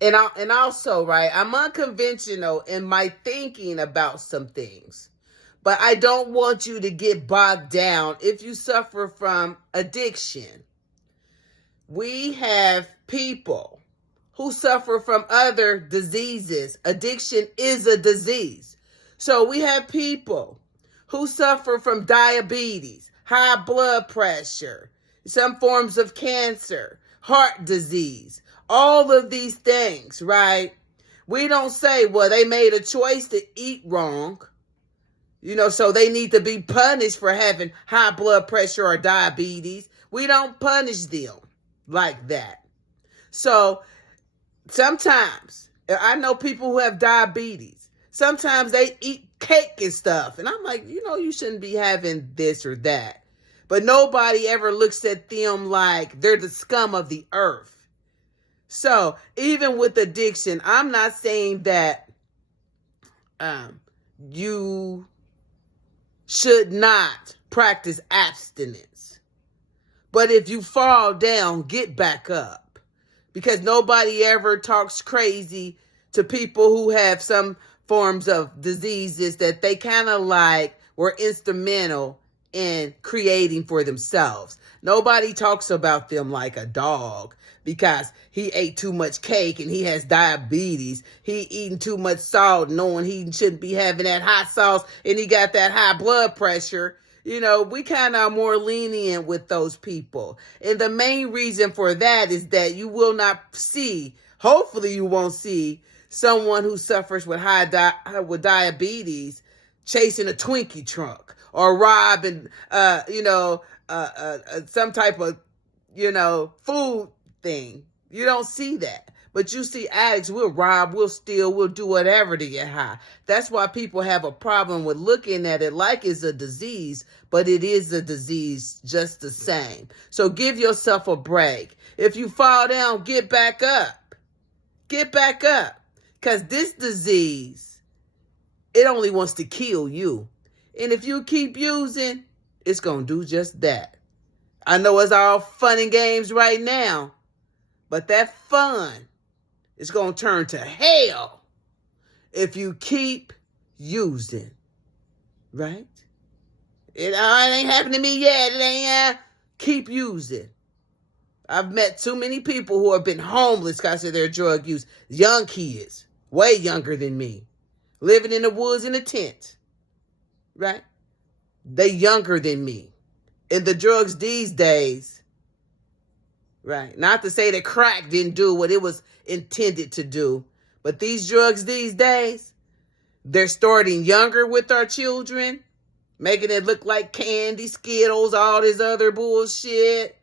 And also, right, I'm unconventional in my thinking about some things. But I don't want you to get bogged down if you suffer from addiction. We have people who suffer from other diseases. Addiction is a disease. So we have people who suffer from diabetes, high blood pressure, some forms of cancer, heart disease, all of these things, right? We don't say, well, they made a choice to eat wrong, so they need to be punished for having high blood pressure or diabetes. We don't punish them like that. So sometimes, I know people who have diabetes. Sometimes they eat cake and stuff. And I'm like, you shouldn't be having this or that. But nobody ever looks at them like they're the scum of the earth. So even with addiction, I'm not saying that you should not practice abstinence. But if you fall down, get back up. Because nobody ever talks crazy to people who have some forms of diseases that they kind of like were instrumental in creating for themselves. Nobody talks about them like a dog because he ate too much cake and he has diabetes. He eating too much salt knowing he shouldn't be having that hot sauce and he got that high blood pressure. We kind of are more lenient with those people. And the main reason for that is that you will not see, hopefully you won't see, someone who suffers with with diabetes chasing a Twinkie truck or robbing, some type of, food thing. You don't see that. But you see addicts, we'll rob, we'll steal, we'll do whatever to get high. That's why people have a problem with looking at it like it's a disease, but it is a disease just the same. So give yourself a break. If you fall down, get back up. Get back up. Because this disease, it only wants to kill you. And if you keep using, it's going to do just that. I know it's all fun and games right now, but that fun is going to turn to hell if you keep using, right? It ain't happened to me yet. It ain't. Keep using. I've met too many people who have been homeless because of their drug use. Young kids, way younger than me, living in the woods in a tent, right? They younger than me. And the drugs these days, right? Not to say that crack didn't do what it was intended to do, but these drugs these days, they're starting younger with our children, making it look like candy, Skittles, all this other bullshit,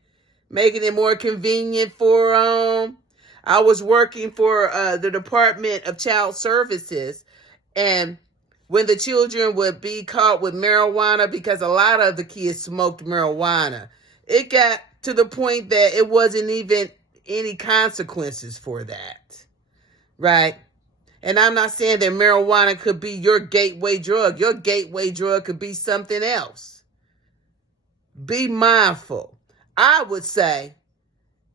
making it more convenient for them. I was working for the Department of Child Services, and when the children would be caught with marijuana, because a lot of the kids smoked marijuana, it got to the point that it wasn't even any consequences for that, right? And I'm not saying that marijuana could be your gateway drug. Your gateway drug could be something else. Be mindful. I would say,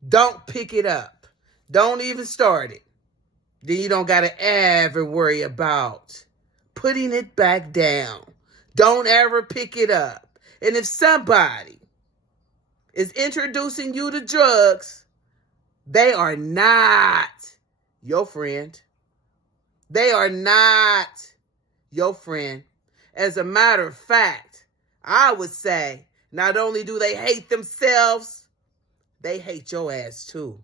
don't pick it up. Don't even start it. Then you don't got to ever worry about putting it back down. Don't ever pick it up. And if somebody is introducing you to drugs, they are not your friend. They are not your friend. As a matter of fact, I would say, not only do they hate themselves, they hate your ass too.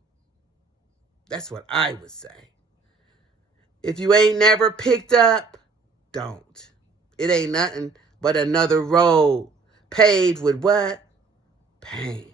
That's what I would say. If you ain't never picked up, don't. It ain't nothing but another road paved with what? Pain.